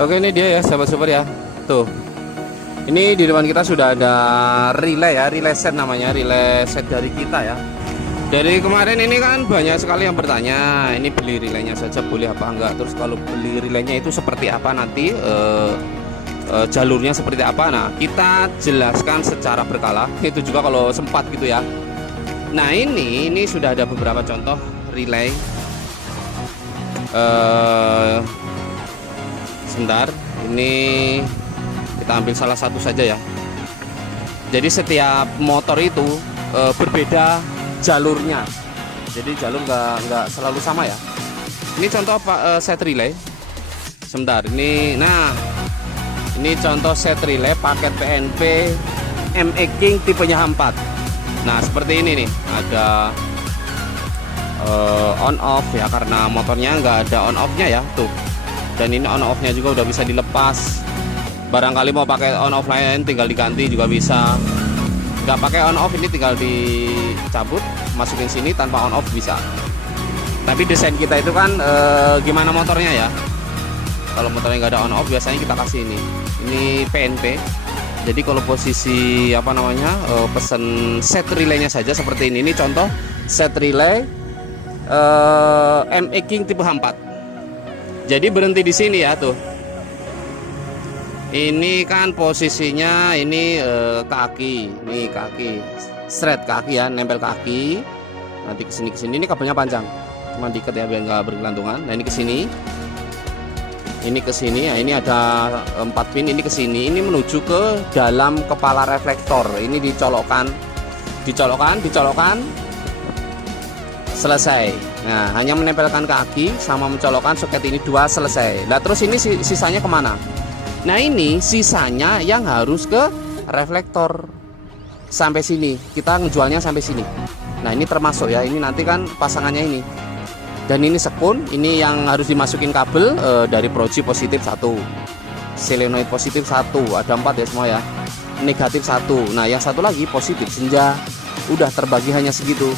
Oke, ini dia ya sahabat super ya. Tuh. Ini di depan kita sudah ada relay ya, relay set namanya, relay set dari kita ya. Dari kemarin ini kan banyak sekali yang bertanya, ini beli relaynya saja boleh apa enggak? Terus kalau beli relaynya itu seperti apa nanti? Jalurnya seperti apa? Nah, kita jelaskan secara berkala. Itu juga kalau sempat gitu ya. Nah, ini sudah ada beberapa contoh relay. Sebentar, ini kita ambil salah satu saja ya. Jadi setiap motor itu berbeda jalurnya. Jadi jalur nggak selalu sama ya. Ini contoh set relay. Sebentar, ini contoh set relay paket PNP ME King tipenya H4. Nah, seperti ini nih, ada on off ya, karena motornya nggak ada on off-nya ya tuh. Dan ini on off-nya juga udah bisa dilepas. Barangkali mau pakai on off lain tinggal diganti juga bisa. Nggak pakai on off, ini tinggal dicabut, masukin sini tanpa on off bisa. Tapi desain kita itu kan gimana motornya ya. Kalau motornya nggak ada on off biasanya kita kasih ini PNP. Jadi kalau posisi apa namanya pesen set relaynya saja seperti ini. Ini contoh set relay ME King tipe H4. Jadi berhenti di sini ya tuh. Ini kan posisinya ini kaki, nih kaki, straight kaki ya, nempel kaki. Nanti kesini ini kabelnya panjang, cuma diikat ya biar nggak bergelantungan. Nah ini kesini, ini kesini. Nah, ini ada 4 pin. Ini kesini, ini menuju ke dalam kepala reflektor. Ini dicolokkan, selesai. Nah, hanya menempelkan kaki sama mencolokkan soket ini 2 selesai. Nah terus ini sisanya kemana? Nah ini sisanya yang harus ke reflektor sampai sini. Kita ngejualnya sampai sini. Nah ini termasuk ya. Ini nanti kan pasangannya ini. Dan ini sekun. Ini yang harus dimasukin kabel dari proji positif 1, solenoid positif 1. Ada 4 ya semua ya. Negatif 1. Nah yang satu lagi positif senja. Udah terbagi hanya segitu.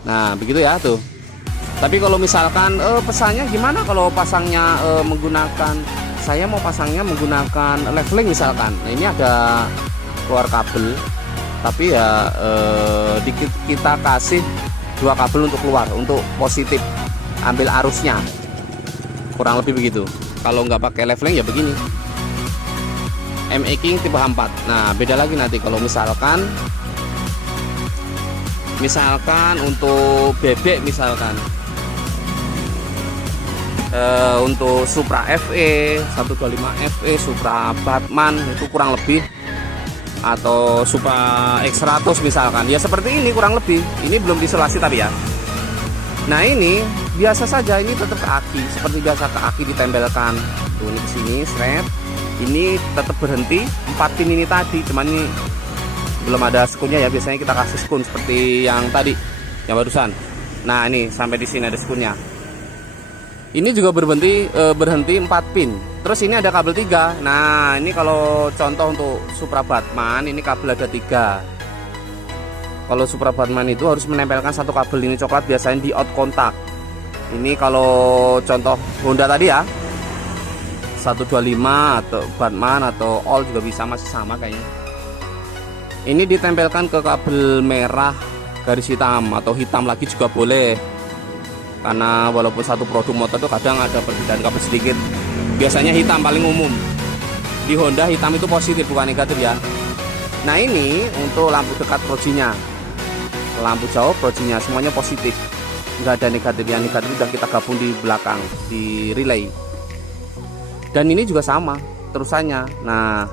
Nah begitu ya tuh. Tapi kalau misalkan pesannya gimana kalau pasangnya menggunakan, saya mau pasangnya menggunakan leveling misalkan. Nah ini ada keluar kabel, tapi ya kita kasih 2 kabel untuk keluar, untuk positif, ambil arusnya, kurang lebih begitu. Kalau nggak pakai leveling ya begini, ME King tipe H4. Nah beda lagi nanti kalau misalkan untuk bebek misalkan, untuk Supra FE 125 FE, Supra Batman itu kurang lebih, atau Supra X100 misalkan ya seperti ini kurang lebih. Ini belum diisolasi tapi ya. Nah ini biasa saja, ini tetap kaki seperti biasa, kaki ditempelkan tuh, ini kesini straight. Ini tetap berhenti 4 pin ini tadi, cuman ini belum ada skunnya ya. Biasanya kita kasih skun seperti yang tadi yang barusan. Nah ini sampai di sini ada skunnya. Ini juga berhenti 4 pin. Terus ini ada kabel 3. Nah ini kalau contoh untuk Supra Batman, ini kabel ada 3. Kalau Supra Batman itu harus menempelkan 1 kabel ini coklat, biasanya di out kontak. Ini kalau contoh Honda tadi ya 125 atau Batman atau All juga bisa, masih sama kayaknya. Ini ditempelkan ke kabel merah garis hitam, atau hitam lagi juga boleh. Karena walaupun satu produk motor itu kadang ada perbedaan kabel sedikit. Biasanya hitam paling umum. Di Honda hitam itu positif bukan negatif ya. Nah ini untuk lampu dekat projinya, lampu jauh projinya semuanya positif, nggak ada negatif. Yang negatif sudah kita gabung di belakang di relay. Dan ini juga sama terusannya. Nah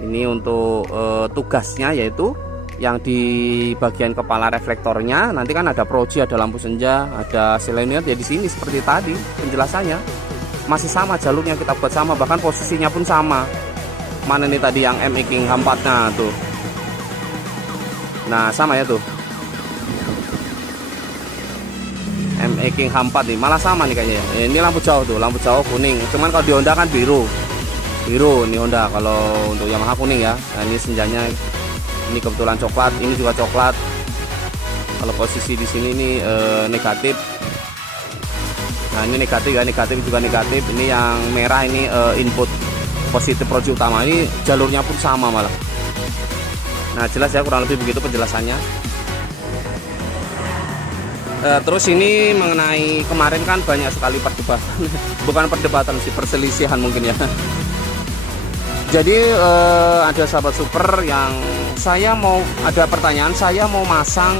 ini untuk tugasnya yaitu yang di bagian kepala reflektornya nanti kan ada proji, ada lampu senja, ada solenoid ya. Di sini seperti tadi penjelasannya masih sama, jalurnya kita buat sama, bahkan posisinya pun sama. Mana nih tadi yang ME King H4 nya tuh. Nah sama ya tuh, ME King H4 nih malah sama nih kayaknya. Ini lampu jauh tuh, lampu jauh kuning. Cuman kalau di Honda kan biru ini Honda. Kalau untuk Yamaha kuning ya. Nah ini senjanya ini kebetulan coklat, ini juga coklat. Kalau posisi di sini ini negatif. Nah ini negatif ya, negatif juga negatif. Ini yang merah ini input positif proji utama, ini jalurnya pun sama malah. Nah jelas ya, kurang lebih begitu penjelasannya. Terus ini mengenai kemarin kan banyak sekali perdebatan bukan perdebatan sih, perselisihan mungkin ya. Jadi ada sahabat super yang ada pertanyaan, saya mau masang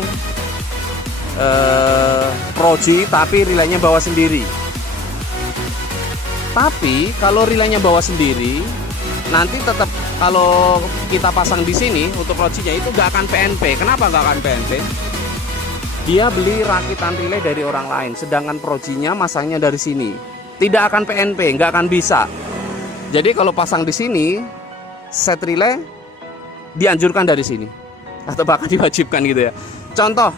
proji tapi relaynya bawa sendiri. Tapi kalau relaynya bawa sendiri, nanti tetap kalau kita pasang di sini untuk projinya itu nggak akan PNP. Kenapa nggak akan PNP? Dia beli rakitan relay dari orang lain, sedangkan projinya masangnya dari sini. Tidak akan PNP, nggak akan bisa. Jadi kalau pasang di sini, set relay dianjurkan dari sini, atau bahkan diwajibkan gitu ya. Contoh,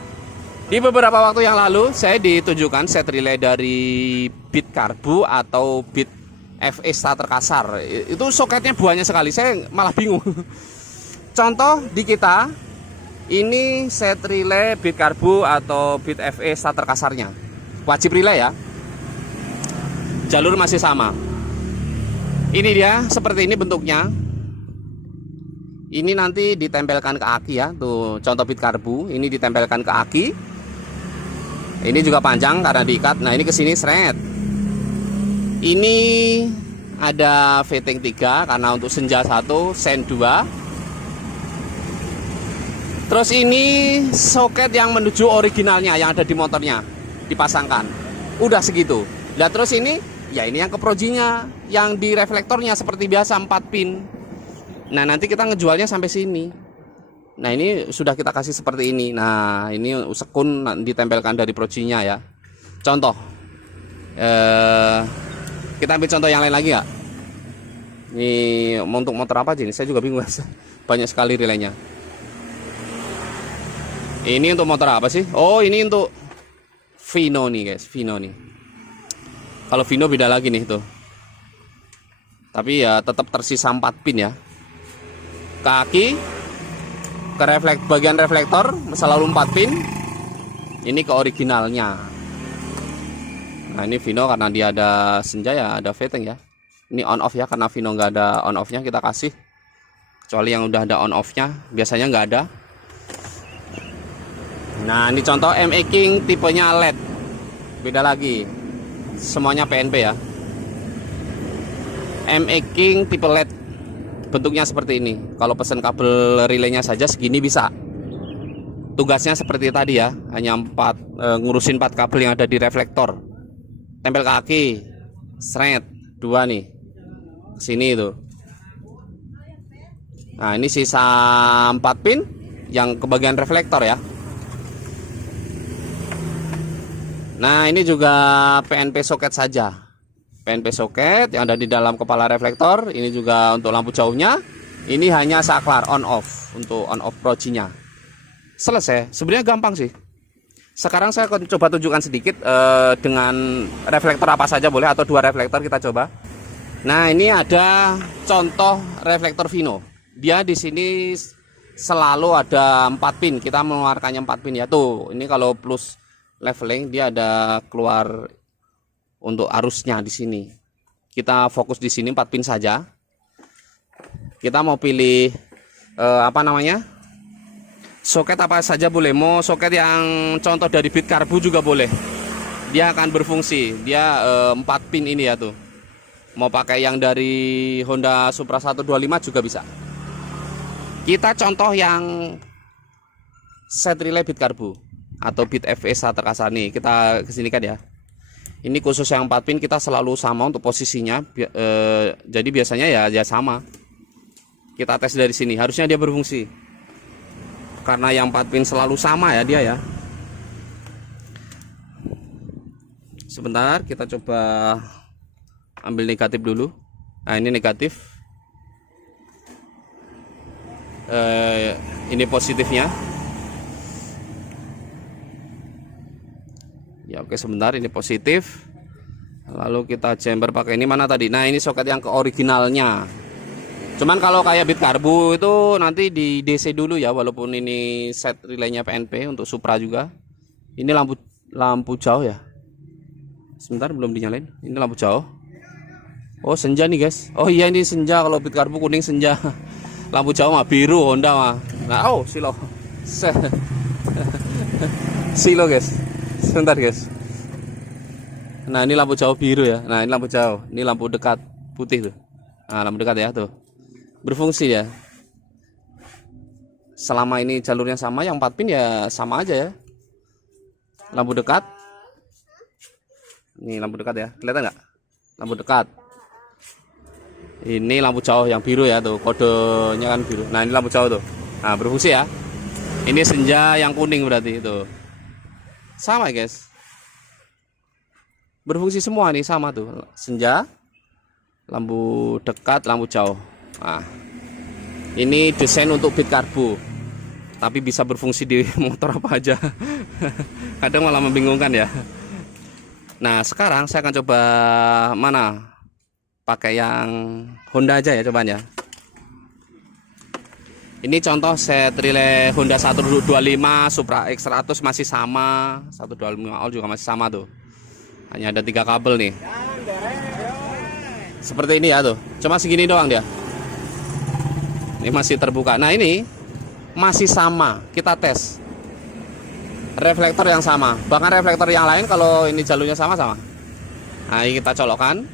di beberapa waktu yang lalu saya ditunjukkan set relay dari bit karbu atau bit FE starter kasar. Itu soketnya banyak sekali, saya malah bingung. Contoh di kita ini set relay bit karbu atau bit FE starter kasarnya, wajib relay ya. Jalur masih sama. Ini dia, seperti ini bentuknya. Ini nanti ditempelkan ke aki ya. Tuh contoh bit karbu, ini ditempelkan ke aki. Ini juga panjang karena diikat. Nah ini ke sini seret. Ini ada fitting 3 karena untuk senja 1, sen 2. Terus ini soket yang menuju originalnya yang ada di motornya dipasangkan. Udah segitu. Nah terus ini, ya ini yang ke projinya, yang di reflektornya seperti biasa 4 pin. Nah nanti kita ngejualnya sampai sini. Nah ini sudah kita kasih seperti ini. Nah ini sekun ditempelkan dari projinya ya. Contoh, kita ambil contoh yang lain lagi ya. Ini untuk motor apa aja ini? Saya juga bingung. Banyak sekali relaynya. Ini untuk motor apa sih? Oh ini untuk Vino nih guys, Vino nih. Kalau Vino beda lagi nih tuh. Tapi ya tetap tersisa 4 pin ya. Kaki ke bagian reflektor selalu 4 pin. Ini ke originalnya. Nah ini Vino karena dia ada senja ya, ada fitting ya. Ini on off ya, karena Vino nggak ada on off-nya kita kasih. Kecuali yang udah ada on off-nya, biasanya nggak ada. Nah ini contoh ME King tipenya LED, beda lagi, semuanya PNP ya. ME King tipe LED bentuknya seperti ini. Kalau pesan kabel relaynya saja segini bisa. Tugasnya seperti tadi ya, hanya ngurusin 4 kabel yang ada di reflektor. Tempel kaki, seret 2 nih, sini itu. Nah ini sisa 4 pin yang ke bagian reflektor ya. Nah ini juga PNP soket saja, PNP soket yang ada di dalam kepala reflektor. Ini juga untuk lampu jauhnya. Ini hanya saklar on off, untuk on off projinya. Selesai, sebenarnya gampang sih. Sekarang saya akan coba tunjukkan sedikit dengan reflektor apa saja boleh, atau 2 reflektor kita coba. Nah ini ada contoh reflektor Vino. Dia di sini selalu ada 4 pin, kita mengeluarkannya 4 pin ya. Tuh ini kalau plus leveling dia ada keluar untuk arusnya di sini. Kita fokus di sini 4 pin saja. Kita mau pilih apa namanya? Soket apa saja boleh. Mau soket yang contoh dari bit karbu juga boleh. Dia akan berfungsi. Dia 4 pin ini ya tuh. Mau pakai yang dari Honda Supra 125 juga bisa. Kita contoh yang set relay bit karbu atau bit FE starter kasar nih, kita kesini kan ya. Ini khusus yang 4 pin kita selalu sama untuk posisinya. Jadi biasanya ya sama. Kita tes dari sini, harusnya dia berfungsi. Karena yang 4 pin selalu sama ya dia ya. Sebentar, kita coba ambil negatif dulu. Nah ini negatif. Ini positifnya. Ya oke, sebentar, ini positif. Lalu kita jumper pakai ini mana tadi? Nah ini soket yang ke originalnya. Cuman kalau kayak bit karbu itu nanti di DC dulu ya, walaupun ini set relaynya PNP untuk Supra juga. Ini lampu jauh ya. Sebentar, belum dinyalain. Ini lampu jauh. Oh, senja nih guys. Oh iya, ini senja. Kalau Bit Karbu kuning senja. Lampu jauh mah biru Honda mah. Nah, oh silo. Silo guys. Sebentar guys. Nah, ini lampu jauh biru ya. Nah, ini lampu jauh. Ini lampu dekat putih tuh. Nah, lampu dekat ya tuh. Berfungsi ya. Selama ini jalurnya sama, yang 4 pin ya sama aja ya. Lampu dekat. Ini lampu dekat ya. Kelihatan nggak? Lampu dekat. Ini lampu jauh yang biru ya tuh. Kodenya kan biru. Nah, ini lampu jauh tuh. Nah, berfungsi ya. Ini senja yang kuning berarti itu. Sama ya guys. Berfungsi semua nih, sama tuh. Senja, lampu dekat, lampu jauh. Nah, ini desain untuk Bit Karbu. Tapi bisa berfungsi di motor apa aja. Kadang malah membingungkan ya. Nah, sekarang saya akan coba mana? Pakai yang Honda aja ya cobaan ya. Ini contoh set relay Honda 125 Supra X100 masih sama, 125 All juga masih sama tuh. Hanya ada 3 kabel nih. Seperti ini ya tuh. Cuma segini doang dia. Ini masih terbuka. Nah, ini masih sama. Kita tes. Reflektor yang sama. Bahkan reflektor yang lain kalau ini jalurnya sama-sama. Nah, ini kita colokkan.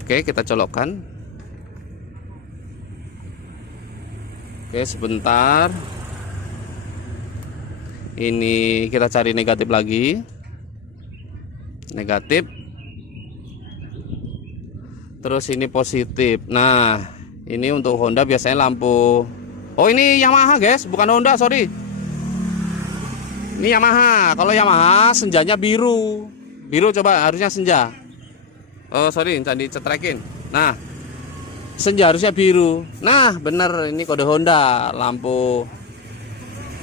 Oke, kita colokkan. Oke, sebentar. Ini kita cari negatif lagi. Negatif. Terus ini positif. Nah, ini untuk Honda biasanya lampu. Oh, ini Yamaha guys, bukan Honda, sorry. Ini Yamaha. Kalau Yamaha senjanya biru. Biru coba, harusnya senja. Oh sorry, tadi cetrekin. Nah, senja harusnya biru. Nah, bener, ini kode Honda. Lampu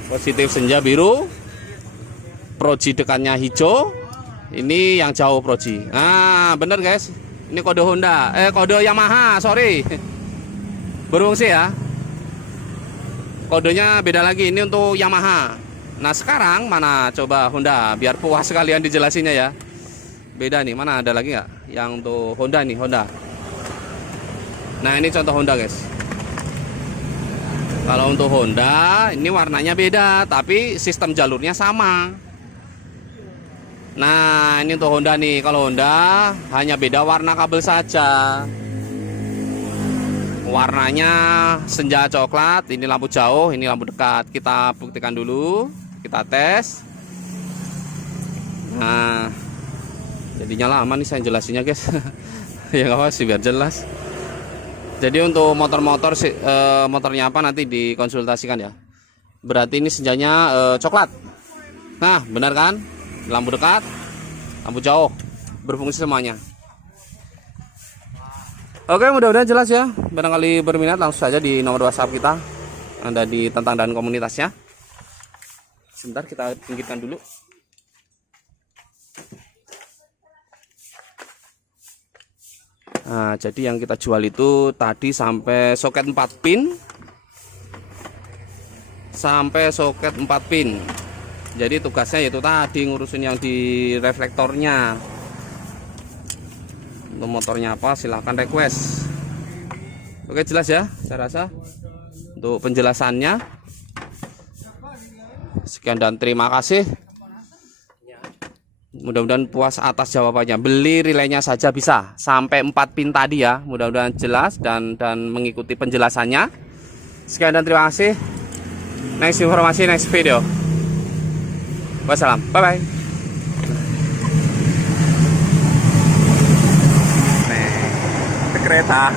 positif senja biru. Proji dekatnya hijau. Ini yang jauh proji. Nah, bener guys. Ini kode Honda. Kode Yamaha, sorry. Berfungsi ya. Kodenya beda lagi. Ini untuk Yamaha. Nah, sekarang mana coba Honda, biar puas sekalian dijelasinnya ya. Beda nih, mana ada lagi nggak? Yang untuk Honda nih, Honda. Nah, ini contoh Honda guys. Kalau untuk Honda ini warnanya beda, tapi sistem jalurnya sama. Nah, ini untuk Honda nih. Kalau Honda hanya beda warna kabel saja. Warnanya senja coklat, ini lampu jauh, ini lampu dekat. Kita buktikan dulu, kita tes. Nah, jadinya lama nih saya jelasinnya guys. Ya nggak apa sih, biar jelas. Jadi untuk motor-motor motornya apa nanti dikonsultasikan ya. Berarti ini senjanya coklat. Nah, benar kan? Lampu dekat, lampu jauh, berfungsi semuanya. Oke, mudah-mudahan jelas ya. Barangkali berminat langsung saja di nomor WhatsApp kita. Ada di Tentang dan komunitasnya. Sebentar kita pinggirkan dulu. Nah, jadi yang kita jual itu tadi sampai soket 4 pin. Sampai soket 4 pin. Jadi tugasnya yaitu tadi ngurusin yang di reflektornya. Untuk motornya apa silahkan request. Oke, jelas ya saya rasa untuk penjelasannya. Sekian dan terima kasih. Mudah-mudahan puas atas jawabannya. Beli relaynya saja bisa sampai 4 pin tadi ya. Mudah-mudahan jelas dan mengikuti penjelasannya. Sekian dan terima kasih. Next informasi, next video. Wassalam, bye bye. Kereta.